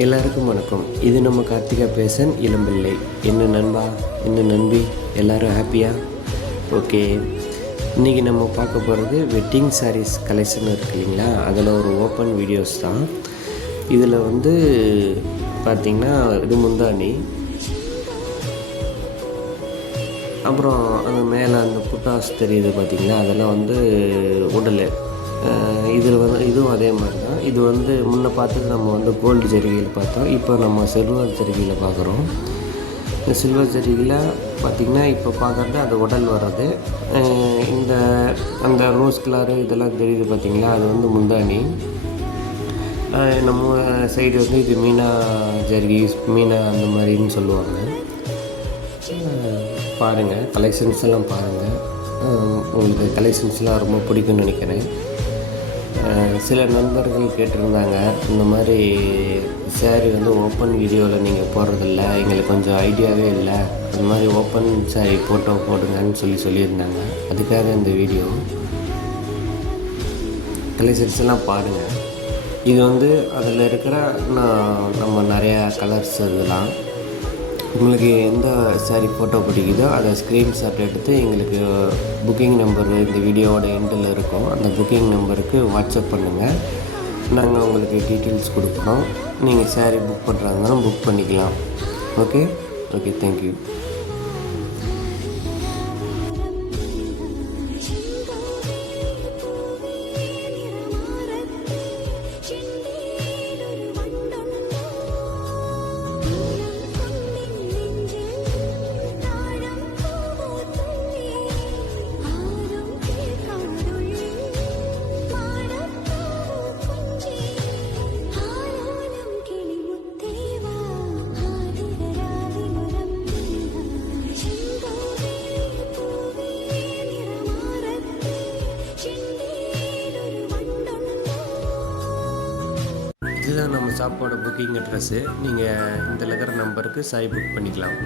எல்லாருக்கும் வணக்கம். இது நம்ம கார்த்திகா பேசன் இளம்பிள்ளை. என்ன நண்பா, என்ன நண்பி, எல்லோரும் ஹாப்பியா? ஓகே, இன்றைக்கி நம்ம பார்க்க போகிறது வெட்டிங் சாரீஸ் கலெக்ஷன் இருக்குது இல்லைங்களா, அதில் ஒரு ஓப்பன் வீடியோஸ் தான். இதில் வந்து பார்த்திங்கன்னா இது முந்தானி, அப்புறம் அந்த மேலே அந்த புட்டாஸ் தெரியுது பார்த்திங்களா, அதெல்லாம் வந்து உடல். இதில் வந்து இதுவும் அதே மாதிரி தான். இது வந்து முன்ன பார்த்துட்டு நம்ம வந்து கோல்டு ஜரிகையில் பார்த்தோம், இப்போ நம்ம சில்வர் ஜரிகையில் பார்க்குறோம். இந்த சில்வர் ஜரிகையில் பார்த்திங்கன்னா இப்போ பார்க்குறது அது உடல் வர்றது. இந்த அந்த ரோஸ் கலரு இதெல்லாம் தெரியுது பார்த்திங்களா, அது வந்து முந்தானி. நம்ம சைடு வந்து இது மீனா ஜரிகை, மீனா அந்த மாதிரின்னு சொல்லுவாங்க. பாருங்கள், கலெக்ஷன்ஸ் எல்லாம் பாருங்கள். உங்களுக்கு கலெக்ஷன்ஸ்லாம் ரொம்ப பிடிக்கும்னு நினைக்கிறேன். சில நண்பர்கள் கேட்டிருந்தாங்க, இந்த மாதிரி சேரீ வந்து ஓப்பன் வீடியோவில் நீங்கள் போடுறதில்ல, எங்களுக்கு கொஞ்சம் ஐடியாவே இல்லை, அந்த மாதிரி ஓப்பன் சேரீ ஃபோட்டோ போடுங்கன்னு சொல்லியிருந்தாங்க. அதுக்காக இந்த வீடியோ. கலெக்ஷன்ஸ் எல்லாம் பாருங்கள். இது வந்து அதில் இருக்கிற நம்ம நிறையா கலர்ஸ் இதெல்லாம் உங்களுக்கு எந்த சாரீ ஃபோட்டோ பிடிக்குதோ அதை ஸ்க்ரீன்ஷாட் எடுத்து எங்களுக்கு புக்கிங் நம்பரு இந்த வீடியோவோட எண்டில் இருக்கும், அந்த புக்கிங் நம்பருக்கு வாட்ஸ்அப் பண்ணுங்கள். நாங்கள் உங்களுக்கு டீட்டெயில்ஸ் கொடுக்குறோம். நீங்கள் சாரீ புக் பண்ணுறாங்கனாலும் புக் பண்ணிக்கலாம். Okay, thank you. இதுதான் நம்ம ஷாப்போட புக்கிங் அட்ரஸ்ஸு. நீங்கள் இந்த இருக்கிற நம்பருக்கு சாரி புக் பண்ணிக்கலாம்.